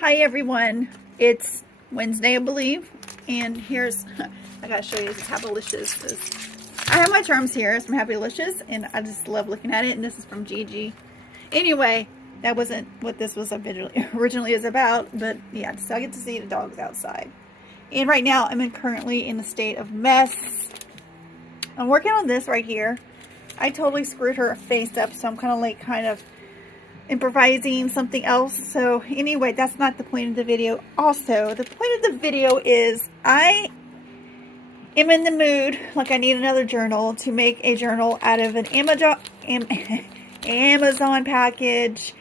Hi everyone, it's Wednesday I believe, and here's, I gotta show you this is Happylicious. I have my charms here, it's from Happylicious, and I just love looking at it, and this is from Gigi. Anyway, that wasn't what this was originally is about, but yeah, so I get to see the dogs outside. And right now, I'm currently in a state of mess. I'm working on this right here. I totally screwed her face up, so I'm kind of improvising something else. So anyway, that's not the point of the video. Also, the point of the video is I am in the mood, like I need another journal, to make a journal out of an Amazon package.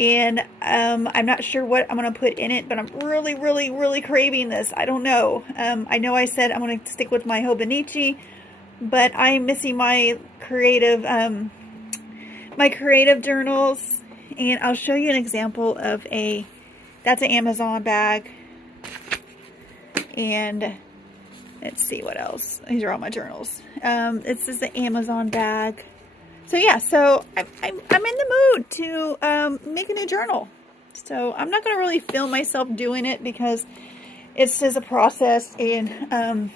And I'm not sure what I'm going to put in it, but I'm really craving this. I don't know. I know I said I'm going to stick with my Hobonichi, but I'm missing my creative journals. And I'll show you an example of that's an Amazon bag. And let's see what else. These are all my journals. This is the Amazon bag. So yeah, so I'm in the mood to make a new journal. So I'm not going to really film myself doing it because it's just a process. And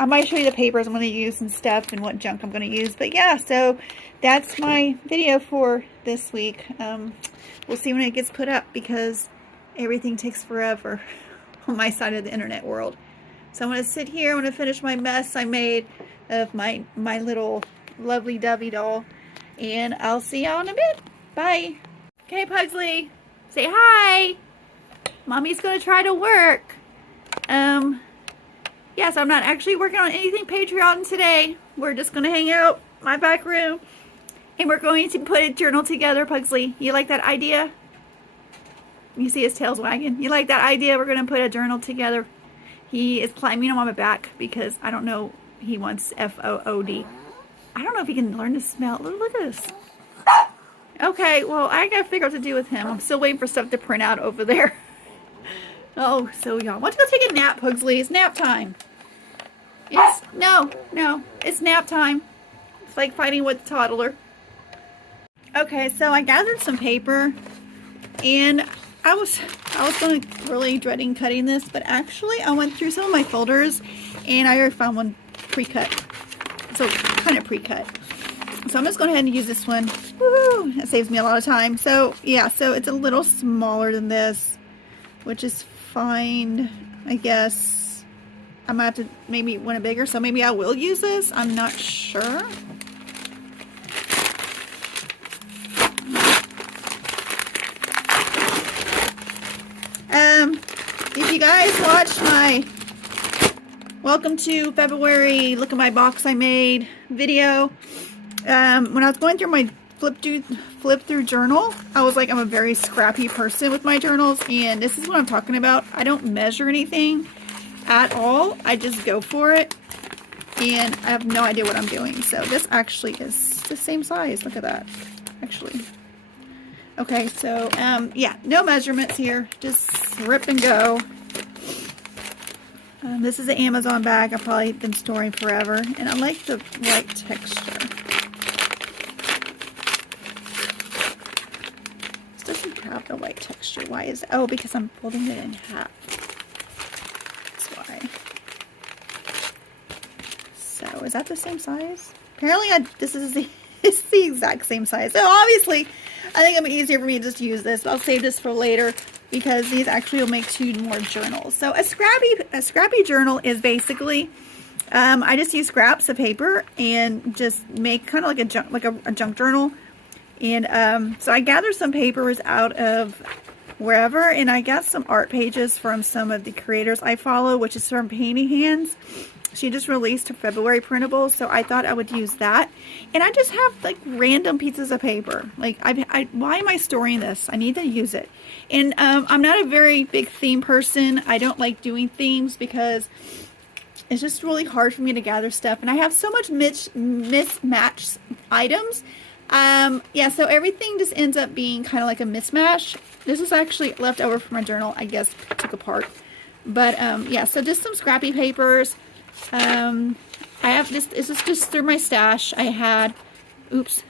I might show you the papers I'm going to use and stuff and what junk I'm going to use. But yeah, so that's my video for this week. We'll see when it gets put up because everything takes forever on my side of the internet world. So I'm going to sit here. I'm going to finish my mess I made of my little lovely Dovey doll. And I'll see y'all in a bit. Bye. Okay, Pugsley. Say hi. Mommy's going to try to work. Yes, I'm not actually working on anything Patreon today. We're just going to hang out in my back room. And we're going to put a journal together, Pugsley. You like that idea? You see his tail's wagging. You like that idea? We're going to put a journal together. He is climbing on my back because I don't know. He wants F-O-O-D. I don't know if he can learn to smell. Look at this. Okay, well, I got to figure out what to do with him. I'm still waiting for stuff to print out over there. Oh, so y'all. Want to go take a nap, Pugsley? It's nap time. Yes. No. It's nap time. It's like fighting with a toddler. Okay, so I gathered some paper, and I was really dreading cutting this, but actually I went through some of my folders, and I already found one pre-cut. So kind of pre-cut. So I'm just going ahead and use this one. Woohoo! That saves me a lot of time. So yeah, so it's a little smaller than this, which is fine, I guess. I might have to maybe want it bigger, so maybe I will use this. I'm not sure. If you guys watched my Welcome to February, look at my box I made video, when I was going through my flip through journal, I was like, I'm a very scrappy person with my journals, and this is what I'm talking about. I don't measure anything at all. I just go for it, and I have no idea what I'm doing. So this actually is the same size. Look at that, actually. Okay, so yeah, no measurements here, just rip and go. This is an Amazon bag I've probably been storing forever, and I like the white texture. This doesn't have the white texture. Why is it? Oh, because I'm folding it in half. That's why. So, is that the same size? Apparently, this is it's the exact same size. So, obviously, I think it'll be easier for me to just use this. I'll save this for later, because these actually will make 2 more journals. So a scrappy journal is basically, I just use scraps of paper and just make kind of like a junk journal. And so I gathered some papers out of wherever, and I got some art pages from some of the creators I follow, which is from Painting Hands. She just released her February printables, so I thought I would use that. And I just have like random pieces of paper. Like, why am I storing this? I need to use it. And I'm not a very big theme person. I don't like doing themes because it's just really hard for me to gather stuff. And I have so much mismatched items. Yeah, so everything just ends up being kind of like a mismatch. This is actually left over from my journal, I guess, took apart. But yeah, so just some scrappy papers. I have this is just through my stash. I had, oops,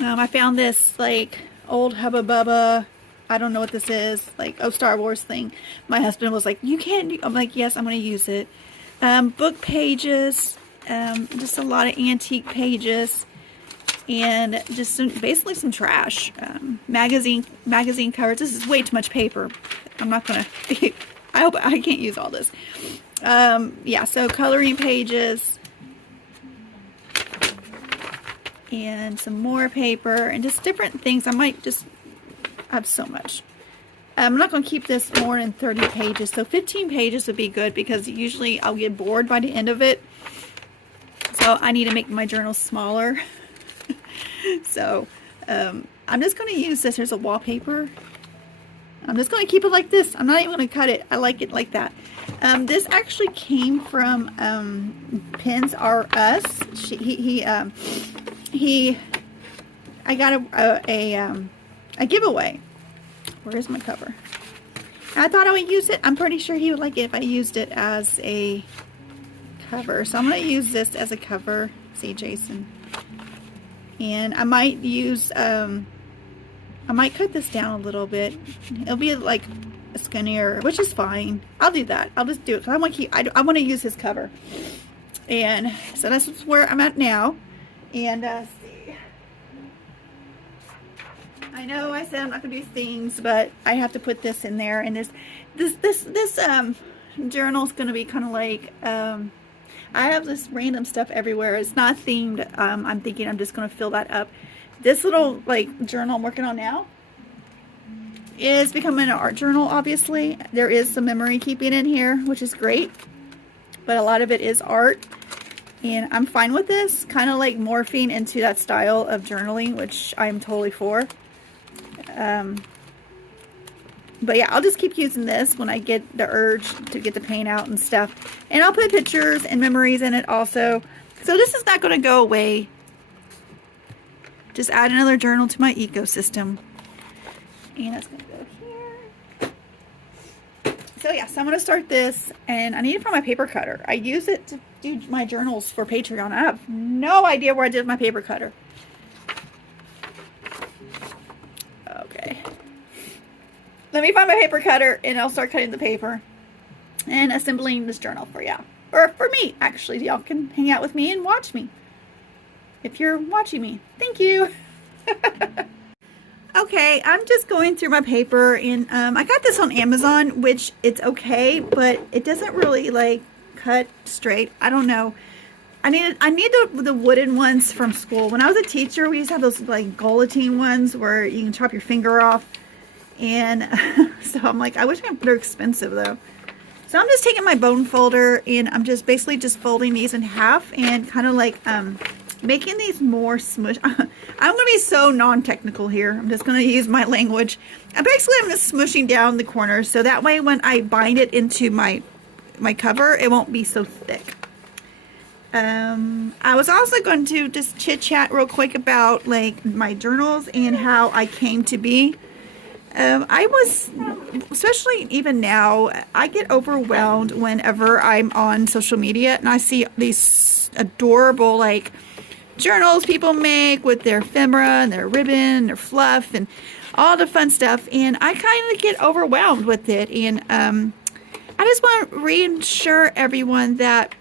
I found this like old Hubba Bubba I don't know what this is, like, oh, Star Wars thing. My husband was like, you can't, I'm like, yes, I'm going to use it. Book pages, just a lot of antique pages, and just basically some trash. Magazine covers. This is way too much paper. I'm not going to, I hope I can't use all this. Yeah, so coloring pages, and some more paper, and just different things. I might just have so much. I'm not going to keep this more than 30 pages, so 15 pages would be good, because usually I'll get bored by the end of it. So I need to make my journal smaller. So I'm just going to use this. There's a wallpaper. I'm just going to keep it like this. I'm not even going to cut it. I like it like that. This actually came from Pins R Us. I got a giveaway. Where is my cover? I thought I would use it. I'm pretty sure he would like it if I used it as a cover. So I'm going to use this as a cover. See, Jason. And I might use, I might cut this down a little bit. It'll be like skinnier, which is fine. I'll do that. I'll just do it, because I want to keep, I want to use his cover. And so that's where I'm at now. And see, I know I said I'm not gonna do things, but I have to put this in there. And this journal is gonna be kind of like, I have this random stuff everywhere. It's not themed. I'm thinking I'm just gonna fill that up. This little like journal I'm working on now is becoming an art journal. Obviously there is some memory keeping in here, which is great, but a lot of it is art, and I'm fine with this, kind of like morphing into that style of journaling, which I'm totally for. But yeah, I'll just keep using this when I get the urge to get the paint out and stuff, and I'll put pictures and memories in it also. So this is not going to go away. Just add another journal to my ecosystem. And that's going to go here. So yeah, so I'm going to start this, and I need it for my paper cutter. I use it to do my journals for Patreon. I have no idea where I did my paper cutter. Okay. Let me find my paper cutter, and I'll start cutting the paper and assembling this journal for y'all. Or for me, actually. Y'all can hang out with me and watch me. If you're watching me. Thank you. Okay, I'm just going through my paper, and I got this on Amazon, which it's okay, but it doesn't really like cut straight. I don't know. I need the wooden ones from school. When I was a teacher, we used to have those like guillotine ones where you can chop your finger off. And so I'm like, I wish they're expensive though. So I'm just taking my bone folder, and I'm just basically just folding these in half and kind of like making these more smush. I'm going to be so non-technical here. I'm just going to use my language. I'm just smushing down the corners, so that way when I bind it into my cover, it won't be so thick. I was also going to just chit chat real quick about like my journals and how I came to be. I was, especially even now, I get overwhelmed whenever I'm on social media and I see these adorable like journals people make with their ephemera and their ribbon and their fluff and all the fun stuff, and I kind of get overwhelmed with it. And I just want to reassure everyone that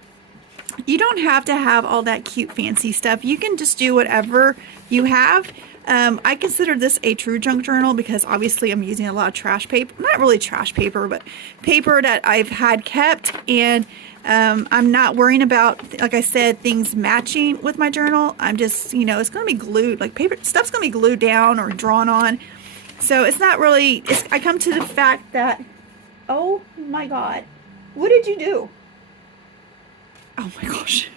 you don't have to have all that cute fancy stuff. You can just do whatever you have. I consider this a true junk journal because obviously I'm using a lot of trash paper. Not really trash paper, but paper that I've had kept, and I'm not worrying about, like I said, things matching with my journal. I'm just, you know, it's going to be glued. Like paper stuff's going to be glued down or drawn on. So it's not really, I come to the fact that, oh my God, what did you do? Oh my gosh.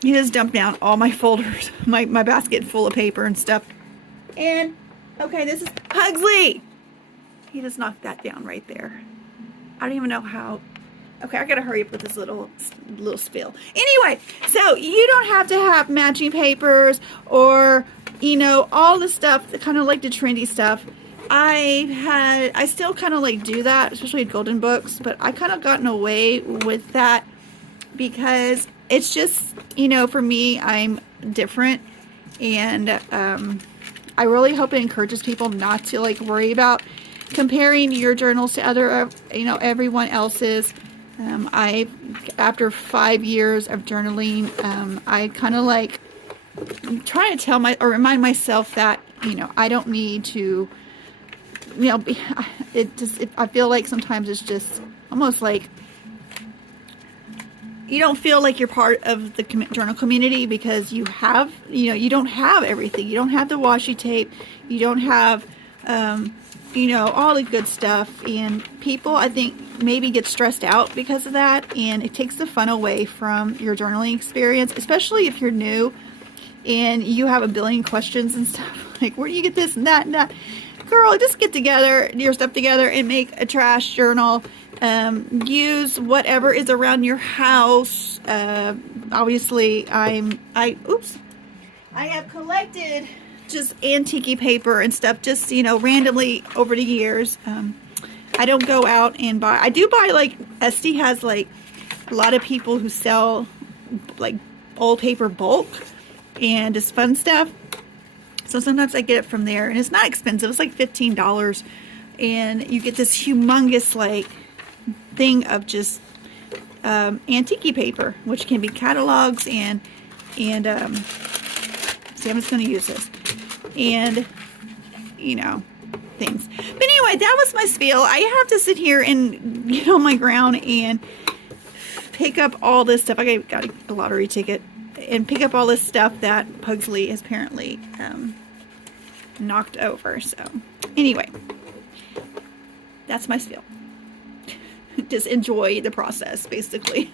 He just dumped down all my folders, my basket full of paper and stuff. And, okay, this is Pugsley. He just knocked that down right there. I don't even know how. Okay, I gotta hurry up with this little spill. Anyway, so you don't have to have matching papers or, you know, all the stuff, kind of like the trendy stuff. I still kind of like do that, especially at Golden Books, but I kind of gotten away with that because it's just, you know, for me, I'm different, and I really hope it encourages people not to like worry about comparing your journals to other, everyone else's. After 5 years of journaling, I kind of like try to remind myself that, I don't need to, I feel like sometimes it's just almost like you don't feel like you're part of the journal community because you don't have everything. You don't have the washi tape. You don't have, all the good stuff. And people, I think, maybe get stressed out because of that. And it takes the fun away from your journaling experience, especially if you're new and you have a billion questions and stuff. Like, where do you get this and that and that? Girl, just get your stuff together and make a trash journal. Use whatever is around your house. Obviously, I have collected just antique paper and stuff, just, randomly over the years. I don't go out and buy. I do buy, like, Esty has, like, a lot of people who sell, like, old paper bulk and just fun stuff. So sometimes I get it from there, and it's not expensive. It's like $15, and you get this humongous, like, thing of just antique paper, which can be catalogs and see, I'm just going to use this, and things. But anyway, that was my spiel. I have to sit here and get on my ground and pick up all this stuff. I got a lottery ticket and pick up all this stuff that Pugsley has apparently knocked over. So anyway, that's my spiel. Just enjoy the process, basically.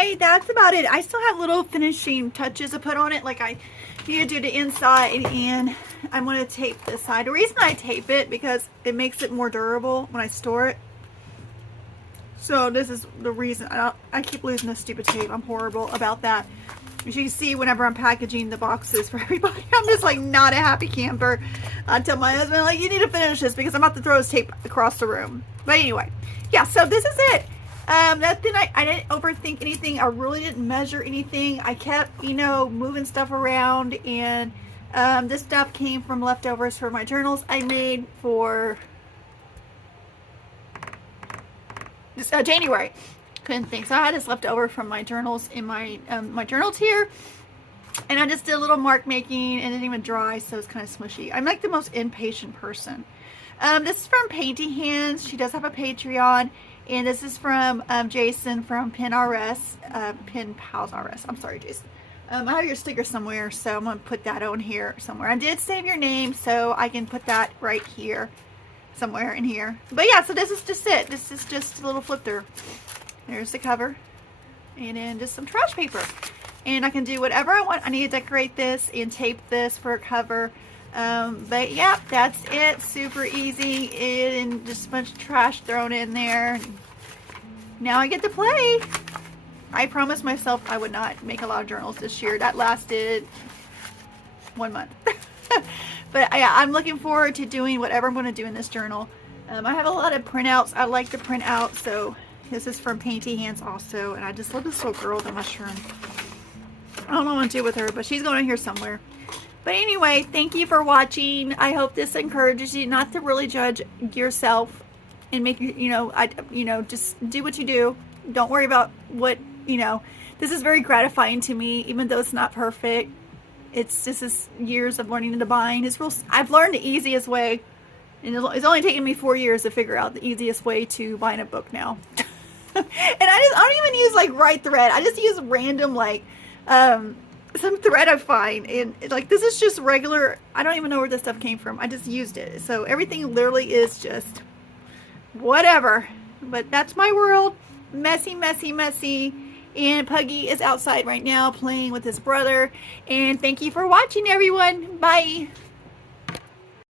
anyway, that's about it. I still have little finishing touches to put on it, like I need to do the inside, and I'm going to tape this side. The reason I tape it, because it makes it more durable when I store it. So this is the reason. I keep losing this stupid tape. I'm horrible about that. As you can see, whenever I'm packaging the boxes for everybody, I'm just like not a happy camper. I tell my husband, like, you need to finish this because I'm about to throw this tape across the room. But anyway, yeah, so this is it. Nothing, I didn't overthink anything. I really didn't measure anything. I kept, you know, moving stuff around, and this stuff came from leftovers for my journals I made for this, January. Couldn't think, so I had this left over from my journals in my my journals here, and I just did a little mark making, and it didn't even dry, so it's kind of smushy. I'm like the most impatient person. This is from Painty Hands. She does have a Patreon, and this is from Jason from Pen RS, Pen Pals RS. I'm sorry, Jason. I have your sticker somewhere, so I'm gonna put that on here somewhere. I did save your name, so I can put that right here, somewhere in here. But yeah, so this is just it. This is just a little flip through. There's the cover, and then just some trash paper, and I can do whatever I want. I need to decorate this and tape this for a cover, but yeah, that's it. Super easy, and just a bunch of trash thrown in there. Now I get to play. I promised myself I would not make a lot of journals this year. That lasted 1 month. But yeah, I'm looking forward to doing whatever I'm going to do in this journal. I have a lot of printouts I like to print out, so this is from Painty Hands also, and I just love this little girl, the mushroom. I don't know what to do with her, but she's going in here somewhere. But anyway, thank you for watching. I hope this encourages you not to really judge yourself and make you, just do what you do. Don't worry about what, this is very gratifying to me, even though it's not perfect. This is years of learning to bind. I've learned the easiest way, and it's only taken me 4 years to figure out the easiest way to bind a book now. And I don't even use like right thread. I just use random some thread I find, and like this is just regular. I don't even know where this stuff came from. I just used it. So everything literally is just whatever. But that's my world. Messy, messy, messy. And Puggy is outside right now playing with his brother. And thank you for watching, everyone. Bye.